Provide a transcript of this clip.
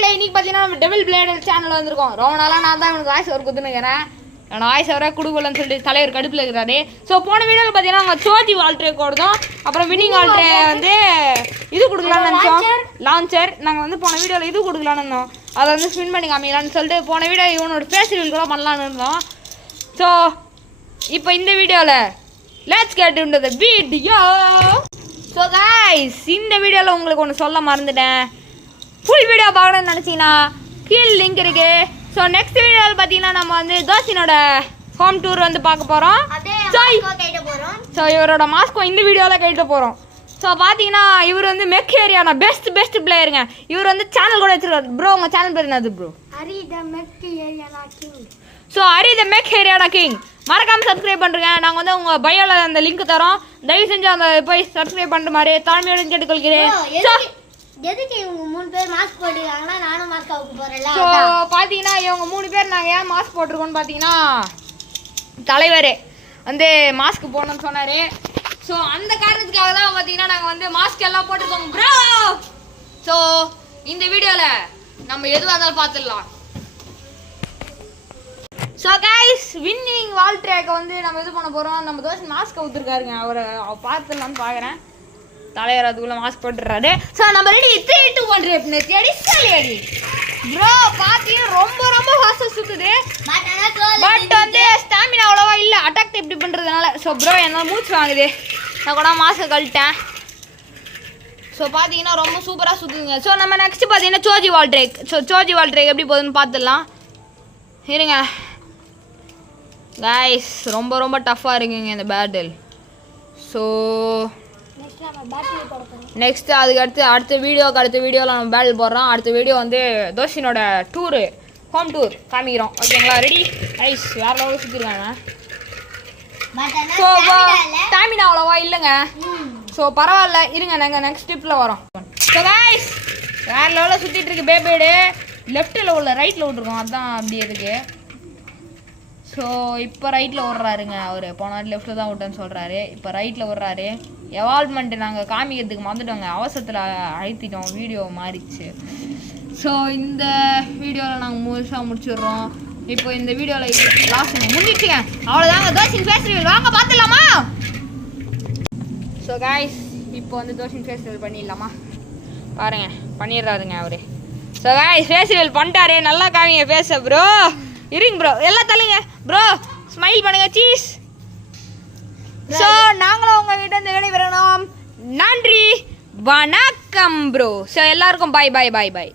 மக்களே இன்னைக்கு பார்த்தீங்கன்னா நம்ம டபுள் பிளேடட் சேனல் வந்திருக்கோம். ரொம்ப நாளாக நான் தான் இவனுக்கு வாய்ஸ் ஓவர் கொடுத்துனுக்கிறேன். நான் வாய்ஸ் ஓவராக கொடுக்கலன்னு சொல்லிட்டு தலைவர் கடுப்பில் இருக்கிறாரு. ஸோ போன வீடியோவில் பார்த்தீங்கன்னா நாங்கள் சோஜி வால்ட்ரே கொடுத்தோம். அப்புறம் வின்னிங் வால்ட்ரே வந்து இது கொடுக்கலான்னு நினச்சோம், லான்ச்சர். நாங்கள் வந்து போன வீடியோவில் இது கொடுக்கலான்னு இருந்தோம், அதை வந்து ஸ்பின் பண்ணி காமிக்கலான்னு சொல்லிட்டு போன வீடியோ இவனோட ஃபேஸ் ரிவீல் கூட பண்ணலான்னு இருந்தோம். ஸோ இப்போ இந்த வீடியோவில் let's get into the video. So guys இந்த வீடியோவில் உங்களுக்கு ஒன்று சொல்ல மறந்துட்டேன். ஃபுல் வீடியோ பார்க்கணும்னு நினச்சிங்கன்னா கீழ் லிங்க் இருக்கு. ஸோ நெக்ஸ்ட் வீடியோவில் பார்த்தீங்கன்னா நம்ம வந்து தோஷினோட ஹோம் டூர் வந்து பார்க்க போகிறோம். ஸோ இவரோட மாஸ்கோ இந்த வீடியோவில் கைட்டு போகிறோம். ஸோ பார்த்தீங்கன்னா இவர் வந்து மெக் ஏரியானா பெஸ்ட் பிளேயருங்க. இவர் வந்து சேனல் கூட வச்சிருக்காரு. ப்ரோ உங்கள் சேனல் பேர் என்னது ப்ரோ? ஹரி த மெக் ஏரியானா கிங். ஸோ ஹரி த மெக் ஏரியானா கிங் மறக்காமல் சப்ஸ்கிரைப் பண்ணுறேங்க. நாங்கள் வந்து உங்கள் பயோவில் அந்த லிங்க் தரோம். தயவு செஞ்சு அந்த போய் சப்ஸ்கிரைப் பண்ணுற மாதிரி தாழ்மையோடு கேட்டுக்கொள்கிறேன். எதுக்கு இவங்க 3 பேர் மாஸ்க் போட்டுருக்காங்கன்னா நானும் மாஸ்க் அவுக்க போறேன்ல. ஸோ பார்த்தீங்கன்னா இவங்க 3 பேர் நாங்கள் ஏன் மாஸ்க் போட்டிருக்கோம்னு பார்த்தீங்கன்னா தலைவர் வந்து மாஸ்க் போடணும்னு சொன்னார். ஸோ அந்த காரணத்துக்காக தான் பார்த்தீங்கன்னா நாங்கள் வந்து மாஸ்க் எல்லாம் போட்டிருக்கோம் ப்ரோ. ஸோ இந்த வீடியோவில் நம்ம எதுவாக இருந்தாலும் பார்த்துடலாம். ஸோ கைஸ் வின்னிங் வால்ட்ரேக்கை வந்து நம்ம இது பண்ண போகிறோம். நம்ம தோஷம் மாஸ்க் அவுத்துருக்காருங்க. அவரை பார்த்துடலான்னு பார்க்குறேன். தலைவர் அதுக்குள்ள மாஸ்க் போட்டுறாரு. ஸோ நம்ம ரெடி 3 2 1 ரேப்னு தேடி சலியடி ப்ரோ. பார்த்தீங்கன்னா ரொம்ப ஃபாஸ்ட்டாக சுற்றுது. பட் வந்து ஸ்டாமினா அவ்வளோவா இல்லை அட்டாக் இப்படி பண்ணுறதுனால. ஸோ ப்ரோ என்ன மூச்சு வாங்குது. நான் கூட மாஸ்க் கழட்டேன். ஸோ பார்த்தீங்கன்னா ரொம்ப சூப்பராக சுற்றுதுங்க. ஸோ நம்ம நெக்ஸ்ட் பார்த்தீங்கன்னா சோஜி வால்ட்ரேக். ஸோ சோஜி வால்ட்ரேக் எப்படி போகுதுன்னு பார்த்துடலாம் இருங்க கைஸ். ரொம்ப டஃப்பாக இருக்குங்க இந்த பேட்டில். ஸோ நெக்ஸ்ட் அதுக்கு அடுத்த வீடியோவில் நம்ம பேட்டில் போடுறோம். அடுத்த வீடியோ வந்து தோஷினோட டூரு ஹோம் டூர் காமிக்கிறோம். ஓகேங்களா? ரெடி ஐஸ் வேற லெவலில் சுற்றிருக்காங்க. ஸோ ஸ்டாமினா அவ்வளோவா இல்லைங்க. ஸோ பரவாயில்ல இருங்க நாங்கள் நெக்ஸ்ட் ஸ்டெப்பில் வரோம். ஸோ கைஸ் வேற லெவலில் சுற்றிட்டு இருக்கு பேபேடு. லெஃப்ட்டில் உள்ள ரைட்டில் விட்ருக்கோம், அதுதான் அப்படி இருக்கு. ஸோ இப்போ ரைட்டில் விட்றாருங்க. அவர் போன வாட்டி லெஃப்ட்டில் தான் விட்டேன்னு சொல்கிறாரு. இப்போ ரைட்டில் விட்றாரு. எவால்வ்மெண்ட்டு நாங்கள் காமிக்கிறதுக்கு மறந்துட்டோங்க, அவசரத்தில் அழைத்திட்டோம், வீடியோ மாறிடுச்சு. ஸோ இந்த வீடியோவில் நாங்கள் முழுசாக முடிச்சிடுறோம். இப்போ இந்த வீடியோவில் லாஸ்ட்டுங்க முடிஞ்சிச்சுங்க. அவ்வளோதாங்க தோஷின் ஃபேஸ் ரிவீல். வாங்க பார்த்துடலாமா? ஸோ கைஸ் இப்போ வந்து தோஷின் ஃபேஸ் ரிவீல் பண்ணிடலாமா? பாருங்க பண்ணிடுறாருங்க அவரு. ஸோ கைஸ் ஃபேஸ் ரிவீல் பண்ணிட்டாரு. நல்லா காமிங்க ஃபேஸை ப்ரோ. இருங்க ப்ரோ எல்லாம் தள்ளுங்க ப்ரோ. ஸ்மைல் பண்ணுங்க சீஸ். ஸோ நாங்களும் உங்ககிட்ட இந்த வேலை வரணும். நன்றி வணக்கம் ப்ரோ. ஸோ எல்லாருக்கும் பாய்.